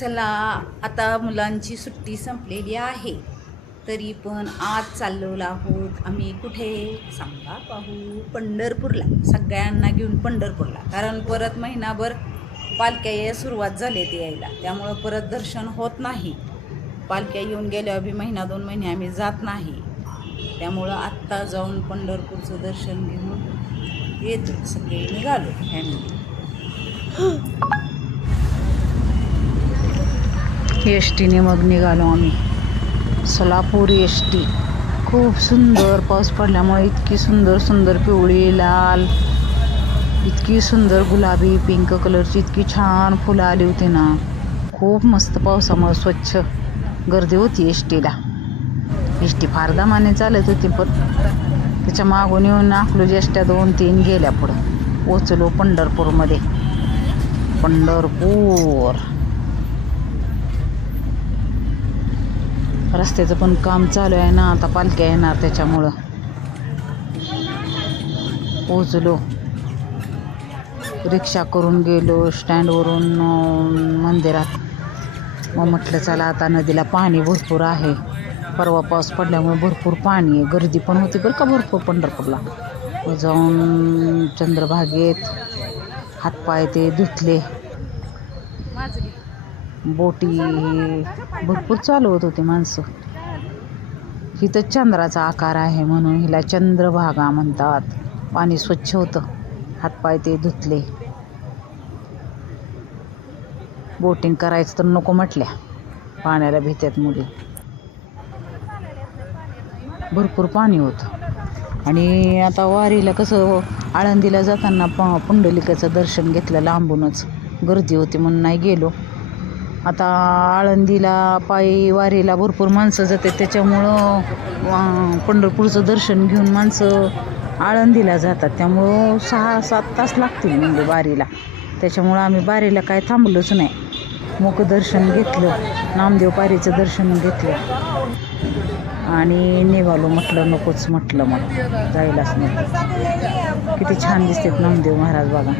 चला आता मुलांची सुट्टी संपलेली आहे. तरी पण आज चाललेलो आहोत. आम्ही कुठे? सांगा पाहू. पंढरपूरला. सगळ्यांना घेऊन पंढरपूरला. कारण परत महिनाभर पालख्या या सुरुवात झाली ते यायला. त्यामुळं परत दर्शन होत नाही. पालख्या येऊन गेल्यावर बी महिना दोन महिने आम्ही जात नाही. त्यामुळं आत्ता जाऊन पंढरपूरचं दर्शन घेऊन येतो. सगळे निघालो फॅमिली एस टीने मग निघालो आम्ही. सोलापूर एस टी खूप सुंदर पाऊस पडल्यामुळे इतकी सुंदर सुंदर पिवळी लाल इतकी सुंदर गुलाबी पिंक कलरची इतकी छान फुलं आली होती ना. खूप मस्त पावसामुळे स्वच्छ गर्दी होती एस टीला एस टी फार दामाने चालत होती पण त्याच्या मागून येऊन आखलो ज्येष्ठ्या दोन तीन गेल्या पुढं. पोचलो पंढरपूरमध्ये. पंढरपूर. रस्त्याचं पण काम चालू आहे ना आता पालख्या येणार त्याच्यामुळं. पोचलो रिक्षा करून गेलो स्टँडवरून मंदिरात. मग म्हटलं चला आता नदीला पाणी भरपूर आहे. परवा पाऊस पडल्यामुळे भरपूर पाणी आहे. गर्दी पण होती बरं का भरपूर पंढरपूरला. मग जाऊन चंद्रभागेत हातपाय ते धुतले. बोटी भरपूर चालवत होती माणसं. हिथं चंद्राचा आकार आहे म्हणून हिला चंद्रभागा म्हणतात. पाणी स्वच्छ होतं. हातपाय ते धुतले. बोटिंग करायचं तर नको म्हटल्या. पाण्याला भीत्यात मुली. भरपूर पाणी होतं. आणि आता वारीला कसं आळंदीला जाताना प पुंडलिकाचं दर्शन घेतलं लांबूनच. गर्दी होती म्हणून नाही गेलो. आता आळंदीला पायी वारीला भरपूर माणसं जाते त्याच्यामुळं पंढरपूरचं दर्शन घेऊन माणसं आळंदीला जातात. त्यामुळं सहा सात तास लागतील म्हणजे वारीला. त्याच्यामुळं आम्ही बारीला काय थांबलोच नाही. मुखदर्शन घेतलं. नामदेव पारीचं दर्शन घेतलं. आणि निघालो म्हटलं नकोच म्हटलं मग. जायलाच नको. किती छान दिसतात नामदेव महाराज बाबा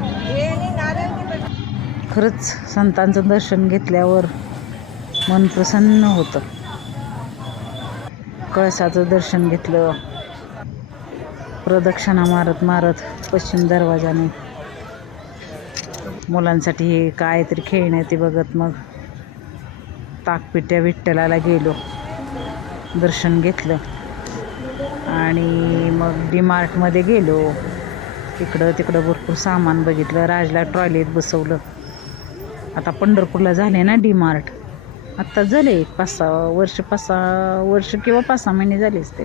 खरंच संतांचं दर्शन घेतल्यावर मन प्रसन्न होतं. कळसाचं दर्शन घेतलं. प्रदक्षिणा मारत मारत पश्चिम दरवाजाने. मुलांसाठी हे काय तरी खेळणं ते बघत मग ताकपिट्या विठ्ठलाला गेलो. दर्शन घेतलं. आणि मग डी मार्टमध्ये गेलो. तिकडं तिकडं भरपूर सामान बघितलं. राजला ट्रॉलीत बसवलं. आता पंढरपूरला झाले ना डी मार्ट आत्ता झाले एक पाच सहा वर्ष पाच सहा वर्ष किंवा पाच सहा महिने झालेच ते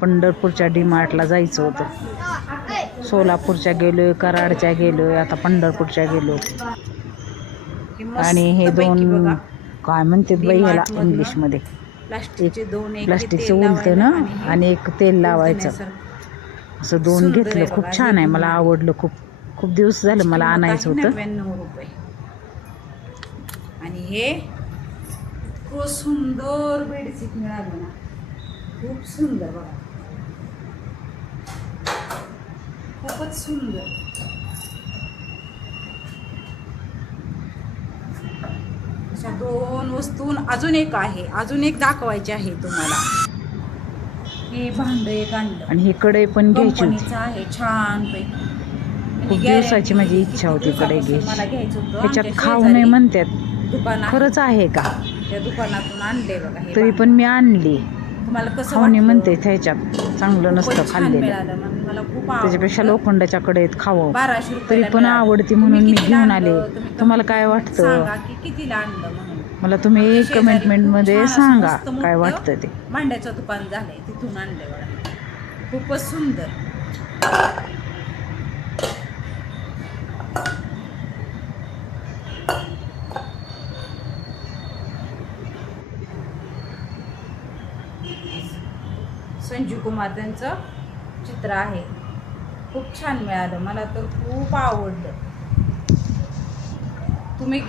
पंढरपूरच्या डी मार्टला जायचं होतं. सोलापूरच्या गेलोय कराडच्या गेलोय आता पंढरपूरच्या गेलो आणि हे दोन काय म्हणतात बाई ह्याला इंग्लिशमध्ये? प्लास्टिकचे दोन प्लास्टिकचं उलतं ना आणि एक तेल लावायचं. असं दोन घेतलं आहे खूप छान आहे. मला. आवडलं खूप. खूप दिवस झालं मला आणायचं होतं. आणि हे खूप सुंदर बेडशीट मिळालं ना खूप सुंदर बघा. खूपच सुंदर. अशा दोन वस्तू अजून एक आहे अजून एक दाखवायची आहे तुम्हाला. हे भांड एक आणलं. आणि ही कढई पण घ्यायची होती. कंपनीचं आहे छान पैकी खूप दिवसाची माझी इच्छा होती कढई मला घ्यायची आमच्या खाऊ नाही म्हणतात. दुकान. खरंच आहे का त्या दुकानातून आणले बघा हे तरी. पण मी आणली तुम्हाला कसं वाटलं? म्हणते ह्याच्यात चांगलं खूपच नसतं छान खाल्लेलं मिळालं म्हणून मला खूप त्याच्यापेक्षा. लोखंडाच्या कढईत खावं बाराशे तरी रुपयाला पण मिळालं. आवडती तुम्ही म्हणून मी कितीला घेऊन आणलं? आले तुम्ही तुम्हाला काय वाटतं सांगा की कितीला आणलं म्हणून मला तुम्ही शेजारी खूप कमेंटमेंटमध्ये छान असं सांगा मस्त काय मोठं वाटतं ते भांड्याचं दुकान झालंय तिथून आणले बघा खूपच सुंदर संजू कुमार त्यांचं चित्र आहे. खूप छान मिळालं. मला तर खूप आवडलं. तुम्ही